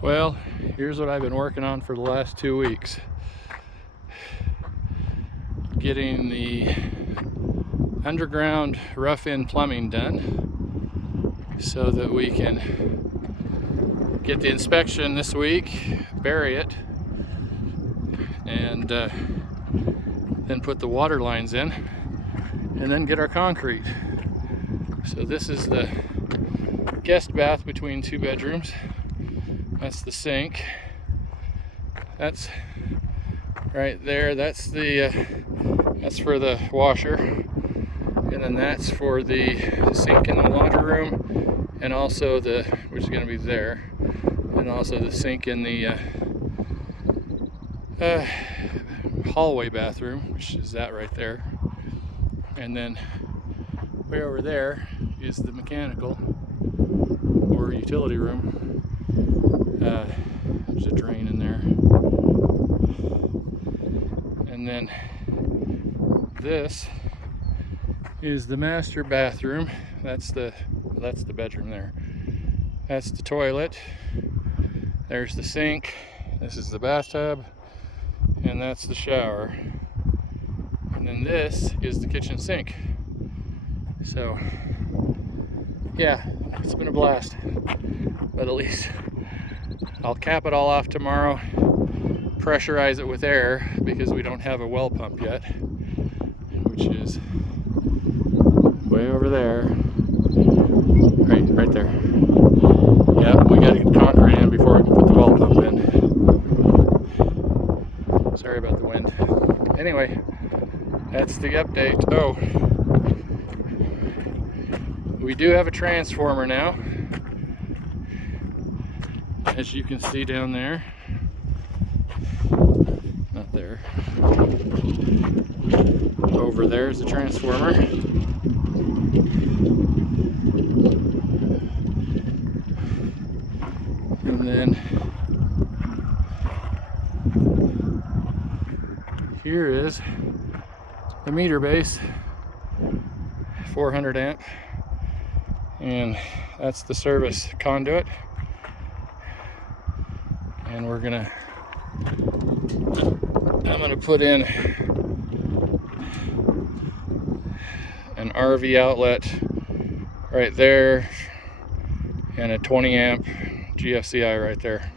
Well, here's what I've been working on for the last 2 weeks. Getting the underground rough-in plumbing done so that we can get the inspection this week, bury it, and then put the water lines in, and then get our concrete. So this is the guest bath between 2 bedrooms. That's the sink. That's right there. That's for the washer, and then that's for the sink in the laundry room, and also which is going to be there, and also the sink in the hallway bathroom, which is that right there. And then way over there is the mechanical or utility room. There's a drain in there. And then this is the master bathroom. That's the bedroom there. That's the toilet. There's the sink. This is the bathtub. And that's the shower. And then this is the kitchen sink. So yeah, it's been a blast. But at least I'll cap it all off tomorrow, pressurize it with air because we don't have a well pump yet, which is way over there. Right there. Yeah, we gotta get concrete in before we can put the well pump in. Sorry about the wind. Anyway, that's the update. Oh, we do have a transformer now, as you can see down there. Not there. Over there is the transformer. And then here is the meter base, 400 amp, and that's the service conduit. And I'm gonna put in an RV outlet right there and a 20 amp GFCI right there.